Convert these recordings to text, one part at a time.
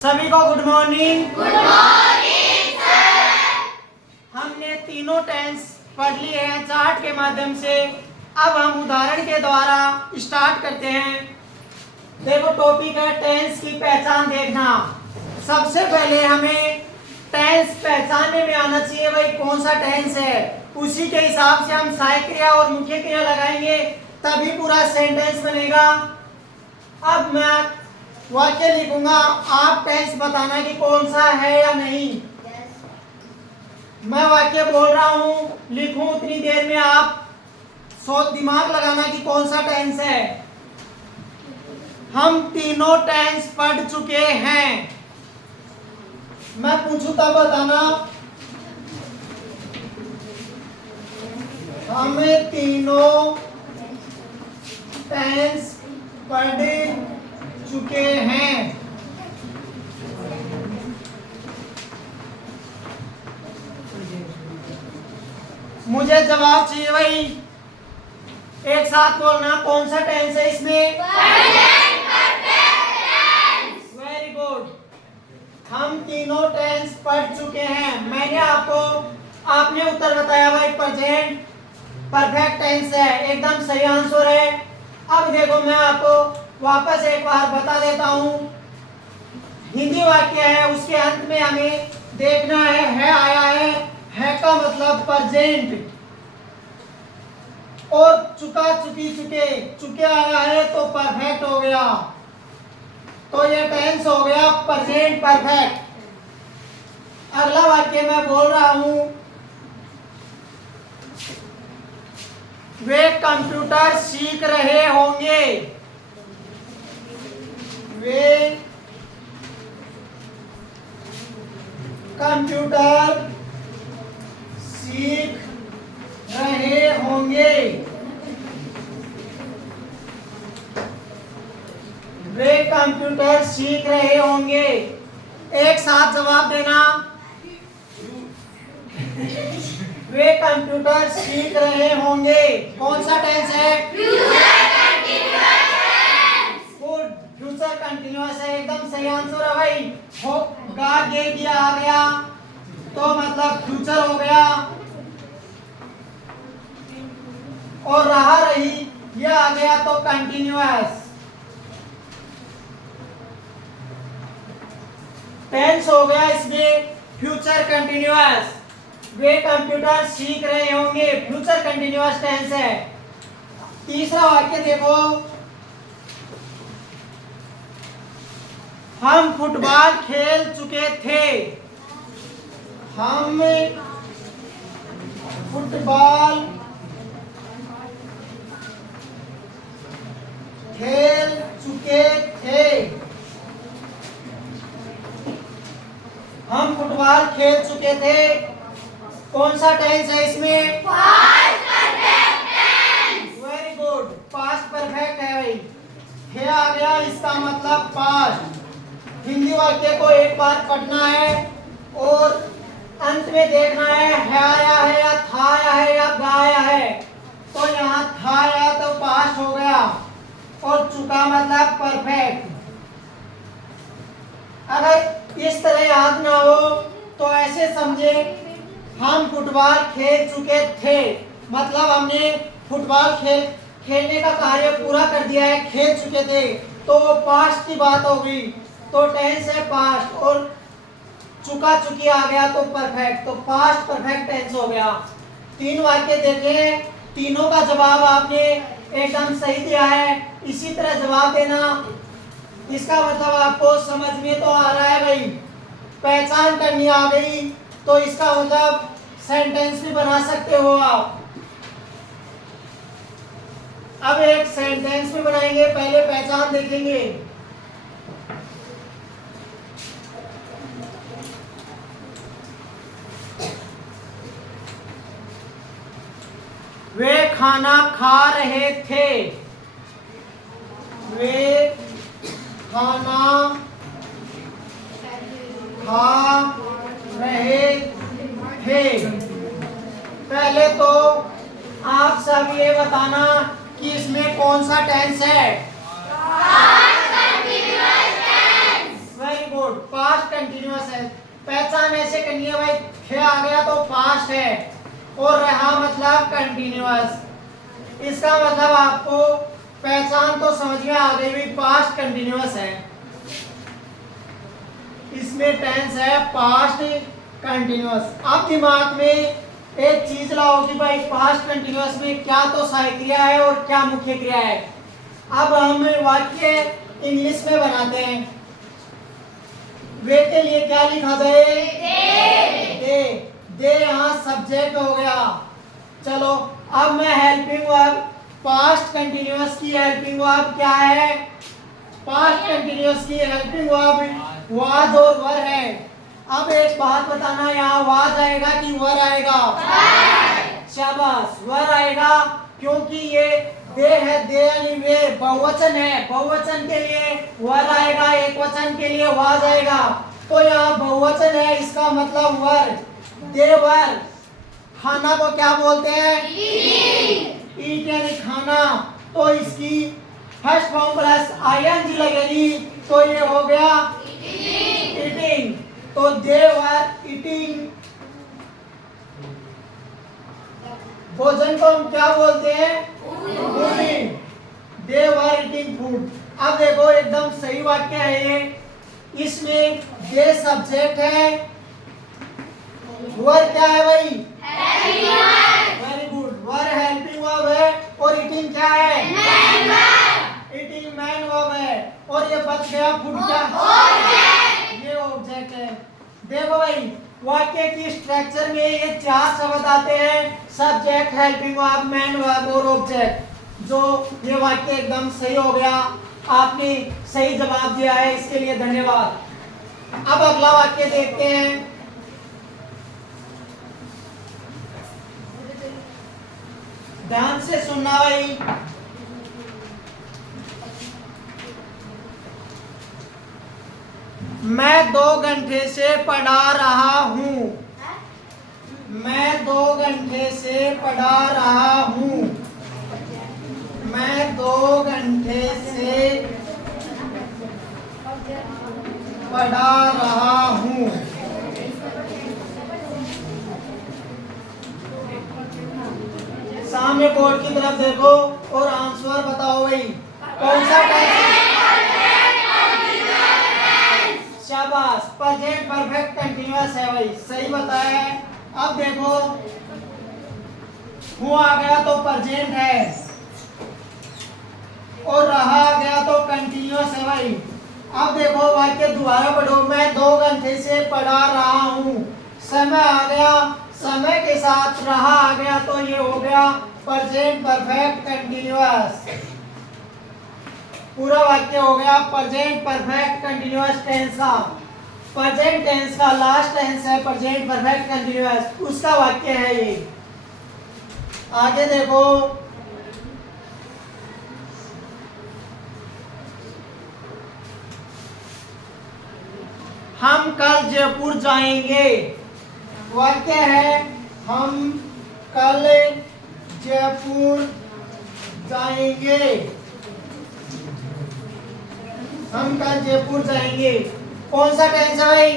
सभी को good morning. Good morning sir. हमने तीनों टेंस पढ़ लिए हैं चार्ट के माध्यम से। अब हम उदाहरण के द्वारा स्टार्ट करते हैं। देखो टॉपिक है टेंस की पहचान देखना। सबसे पहले हमें टेंस पहचानने में आना चाहिए भाई कौन सा टेंस है। उसी के हिसाब से हम सहायक क्रिया और मुख्य क्रिया लगाएंगे तभी पूरा सेंटेंस बनेगा। अब मैं वाक्य लिखूंगा, आप टेंस बताना कि कौन सा है या नहीं। मैं वाक्य बोल रहा हूं, लिखूं उतनी देर में आप सोच दिमाग लगाना कि कौन सा टेंस है। हम तीनों टेंस पढ़ चुके हैं। मैं पूछूं तब बताना। हमें तीनों टेंस पढ़ चुके हैं। मुझे जवाब चाहिए भाई, एक साथ बोलना कौन सा टेंस है इसमें। Very good. हम तीनों टेंस पढ़ चुके हैं। मैंने आपने उत्तर बताया भाई प्रेजेंट परफेक्ट टेंस है, एकदम सही आंसर है। अब देखो मैं आपको वापस एक बार बता देता हूं। हिंदी वाक्य है, उसके अंत में हमें देखना है आया है का मतलब प्रेजेंट, और चुका चुकी चुके चुके आया है तो परफेक्ट हो गया, तो ये टेंस हो गया प्रेजेंट परफेक्ट। अगला वाक्य मैं बोल रहा हूं, वे कंप्यूटर सीख रहे होंगे। वे कंप्यूटर सीख रहे होंगे। वे कंप्यूटर सीख रहे होंगे। एक साथ जवाब देना। वे कंप्यूटर सीख रहे होंगे। कौन सा टेंस है? गुड, फ्यूचर कंटिन्यूअस है, एकदम सही आंसर है भाई। होगा ये दिया आ गया तो मतलब फ्यूचर हो गया, और रहा रही ये आ गया तो कंटिन्यूअस। टेंस हो गया इसमें फ्यूचर कंटिन्यूअस। वे कंप्यूटर सीख रहे होंगे, फ्यूचर कंटिन्यूअस टेंस है। तीसरा वाक्य देखो, हम फुटबॉल खेल चुके थे। हम फुटबॉल खेल चुके थे। हम फुटबॉल खेल चुके थे। कौन सा टेंस है इसमें? Past perfect tense. Very good, past perfect है भाई। है आ गया, इसका मतलब पास्ट। हिंदी वाक्य को एक बार पढ़ना है और अंत में देखना है आया है या था आया है या गाया है। तो यहाँ था आया तो पास्ट हो गया, और चुका मतलब परफेक्ट। अगर इस तरह याद ना हो तो ऐसे समझे, हम फुटबॉल खेल चुके थे मतलब हमने फुटबॉल खेलने का कार्य पूरा कर दिया है, खेल चुके थे, तो पास्ट की बात होगी, तो टेंस है पास्ट, और चुका चुकी आ गया तो परफेक्ट, तो पास्ट परफेक्ट टेंस हो गया। तीन वाक्य देखे, तीनों का जवाब आपने एकदम सही दिया है। इसी तरह जवाब देना। इसका मतलब आपको समझ में तो आ रहा है भाई, पहचान करनी आ गई, तो इसका मतलब सेंटेंस भी बना सकते हो आप। अब एक सेंटेंस भी बनाएंगे, पहले पहचान देखेंगे। वे खाना खा रहे थे। वे खाना खा रहे थे। पहले तो आप सब ये बताना कि इसमें कौन सा टेंस है। Past continuous tense. Very good. पहचान ऐसे करनी है भाई, थे आ गया तो पास्ट है और रहा मतलब कंटिन्यूअस। इसका मतलब आपको पहचान तो समझ में आ गई, पास्ट कंटिन्यूअस है, इसमें टेंस है पास्ट कंटिन्यूअस। अब दिमाग में एक चीज लाओ कि भाई पास्ट कंटिन्यूअस में क्या तो सहायक क्रिया है और क्या मुख्य क्रिया है। अब हम वाक्य इंग्लिश में बनाते हैं। वे के लिए क्या लिखा जाए? दे। दे यहाँ सब्जेक्ट हो गया। चलो अब मैं हेल्पिंग वर्ब, पास्ट कंटिन्यूअस की हेल्पिंग वर्ब क्या है? पास्ट कंटिन्यूअस की हेल्पिंग वर्ब वाज और वर है। अब एक बात बताना, यहाँ वाज आएगा कि वर आएगा? शाबाश, वर आएगा, क्योंकि ये दे है, दे यानी वे बहुवचन है, बहुवचन के लिए वर आएगा, एक वचन के लिए वाज आएगा। तो यहाँ बहुवचन है, इसका मतलब वर। देवर। खाना को क्या बोलते हैं? ईट यानी खाना। तो इसकी फर्स्ट फॉर्म प्लस आईएनजी लगेगी, तो ये हो गया ईटिंग। तो दे वर ईटिंग। भोजन को हम क्या बोलते हैं? Food. They were eating food. अब देखो एकदम सही वाक्य है ये। इसमें दे सब्जेक्ट है, वर क्या है भाई? Very good, were helping verb है और ईटिंग क्या है? ईटिंग मैन वर्ब है। और ये बच गया फूड क्या? ये ऑब्जेक्ट है। देखो भाई वाक्य की स्ट्रक्चर में ये चार शब्द आते हैं, subject, helping verb, man verb और ऑब्जेक्ट। जो ये वाक्य एकदम सही हो गया, आपने सही जवाब दिया है, इसके लिए धन्यवाद। अब अगला वाक्य देखते हैं। ध्यान से सुनना भाई। मैं 2 घंटे से पढ़ा रहा हूँ। मैं 2 घंटे से पढ़ा रहा हूँ। मैं 2 घंटे से पढ़ा रहा हूँ। सामने बोर्ड की तरफ देखो और आंसर बताओ भाई, कौन सा टेंस? शाबाश, प्रेजेंट परफेक्ट कंटीन्यूअस है भाई, सही बताया है। अब देखो हुआ आ गया तो प्रेजेंट है और रहा आ गया तो कंटीन्यूअस है भाई। अब देखो वाक्य दोबारा पढ़ो। मैं 2 घंटे से पढ़ा रहा हूँ। समय आ गया, समय के साथ रहा आ गया, तो ये हो गया प्रेजेंट परफेक्ट कंटीन्यूअस। पूरा वाक्य हो गया प्रेजेंट परफेक्ट कंटीन्यूअस टेंस का। प्रेजेंट टेंस का लास्ट टेंस है प्रेजेंट परफेक्ट कंटीन्यूअस, उसका वाक्य है ये। आगे देखो, हम कल जयपुर जाएंगे। वाक्य है हम कल जयपुर जाएंगे। हम कल जयपुर जाएंगे। कौन सा टेंस है भाई?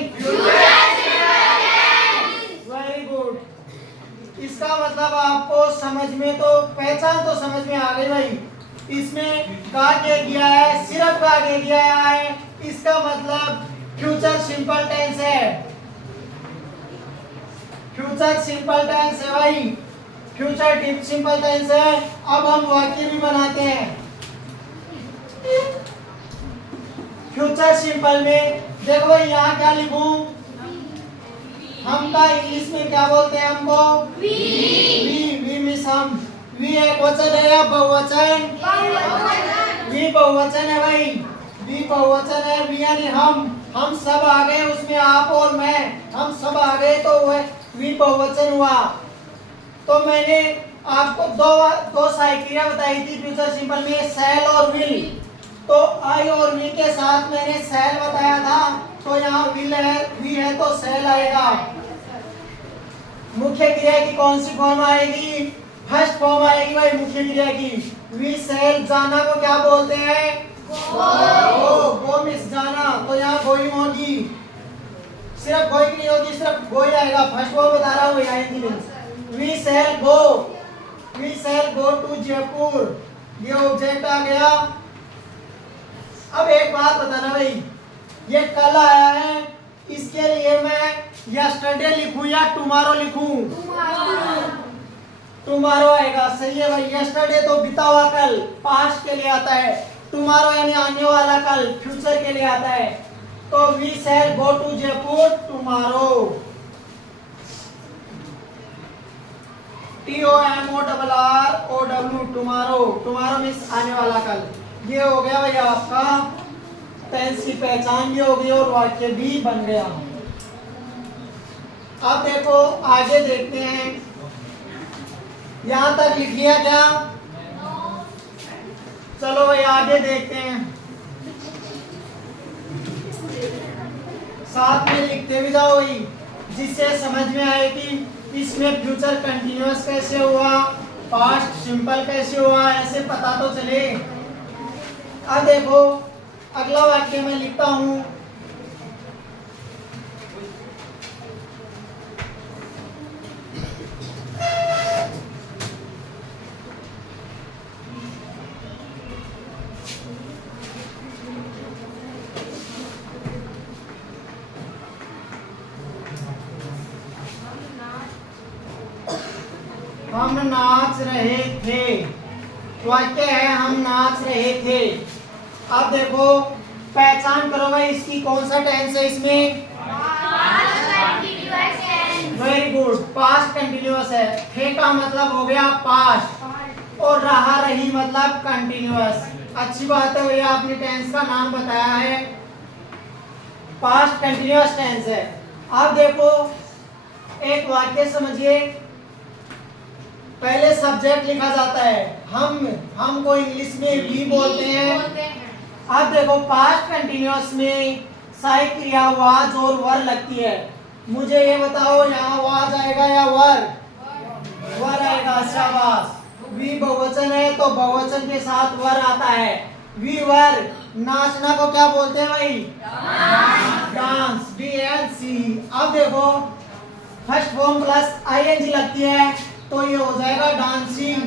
Very good. इसका मतलब आपको समझ में तो, पहचान तो समझ में आ गई भाई। इसमें का आगे गया है, सिर्फ का आगे गया है, इसका मतलब फ्यूचर सिंपल टेंस है। फ्यूचर सिंपल टेंस है भाई, फ्यूचर सिंपल टेंस है। अब हम वाक्य भी बनाते हैं। फ्यूचर सिंपल में देखो भाई यहाँ क्या लिखूं? हम का इंग्लिश में क्या बोलते हैं हमको? वी मिस हम। वी एक वचन है या बहुवचन? वी बहुवचन है भाई, वी बहुवचन है। वी यानी हम सब आ गए, उसमें आप और मैं, हम सब आ गए तो वह वी बहुवचन हुआ। तो मैंने आपको दो सहायक क्रिया बताई थी फ्यूचर सिंपल में, शैल और विल। तो आई और वी के साथ मैंने शैल बताया था, तो यहाँ विल है, वी है तो शैल आएगा। मुख्य क्रिया की कौन सी फॉर्म आएगी? फर्स्ट फॉर्म आएगी भाई मुख्य क्रिया की। वी शैल जाना को क्या बोलते हैं? गो मिस जाना, तो यहाँ गोइंग होगी। सिर्फ गोइंग नहीं होगी, सिर्फ गो ही आएगा। फर्स्ट वो बता रहा हूँ आएंगी नहीं। We shall go, we shall go to Jaipur, ये ऑब्जेक्ट आ गया। अब एक बात बताना भाई, ये कल आया है, इसके लिए मैं यस्टरडे लिखूं या टुमारो लिखूं? टुमारो आएगा, सही है भाई। यस्टरडे तो बीता हुआ कल, पास्ट के लिए आता है। टुमारो यानी आने वाला कल, फ्यूचर के लिए आता है। तो we shall go to Jaipur tomorrow. TOMORROW, tomorrow, tomorrow means आने वाला कल। ये हो गया भाई आपका टेंस की पहचान भी हो गई और वाक्य भी बन गया। अब देखो आगे देखते हैं, यहां तक लिख लिया क्या? चलो भाई आगे देखते हैं, साथ में लिखते भी जाओ भाई, जिससे समझ में आए कि इसमें फ्यूचर कंटिन्यूअस कैसे हुआ, पास्ट सिंपल कैसे हुआ, ऐसे पता तो चले। अब देखो अगला वाक्य मैं लिखता हूं, हम नाच रहे थे। वाक्य है हम नाच रहे थे। अब देखो पहचान करो भाई, इसकी कौन सा टेंस है इसमें? वेरी गुड, पास्ट कंटिन्यूअस है। थे का मतलब हो गया पास्ट और रहा रही मतलब कंटिन्यूअस। अच्छी बात है भैया, आपने टेंस का नाम बताया है, पास्ट कंटिन्यूअस टेंस है। अब देखो एक वाक्य समझिए, पहले सब्जेक्ट लिखा जाता है, हम को इंग्लिश में वी बोलते हैं। अब देखो पास्ट कंटिन्यूअस में सहायक क्रिया वाज और वर लगती है। मुझे ये बताओ यहाँ वाज आएगा या वर? वर आएगा, शाबाश। वी बहुवचन है तो बहुवचन के साथ वर आता है। We were. नाचना को क्या बोलते हैं भाई? Dance, DANC। अब देखो फर्स्ट फॉर्म प्लस ING लगती है तो ये हो जाएगा डांसिंग।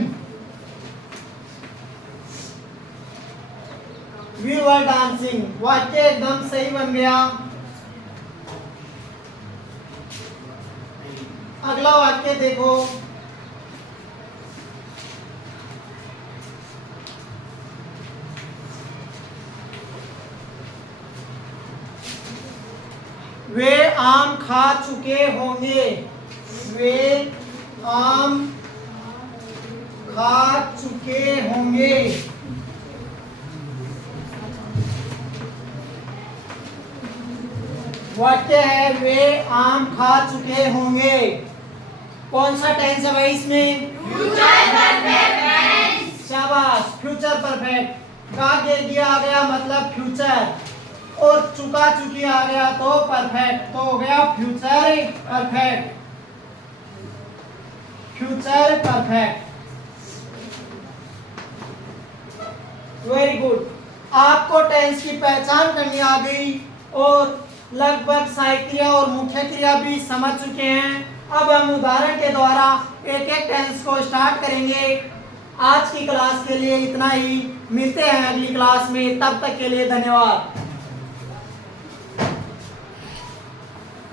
We were dancing. वाक्य एकदम सही बन गया। अगला वाक्य देखो, वे आम खा चुके होंगे। वे आम खा चुके होंगे। वाक्य है वे आम खा चुके होंगे। कौन सा टेंस है भाई इसमें? Future perfect. शाबाश, फ्यूचर परफेक्ट। का दिया आ गया मतलब फ्यूचर और चुका चुकी आ गया तो परफेक्ट, तो हो गया future perfect. Future perfect. Very good, आपको टेंस की पहचान करनी आ गई और लगभग सहायक क्रिया और मुख्य क्रिया भी समझ चुके हैं। अब हम उदाहरण के द्वारा एक एक टेंस को स्टार्ट करेंगे। आज की क्लास के लिए इतना ही, मिलते हैं अगली क्लास में, तब तक के लिए धन्यवाद।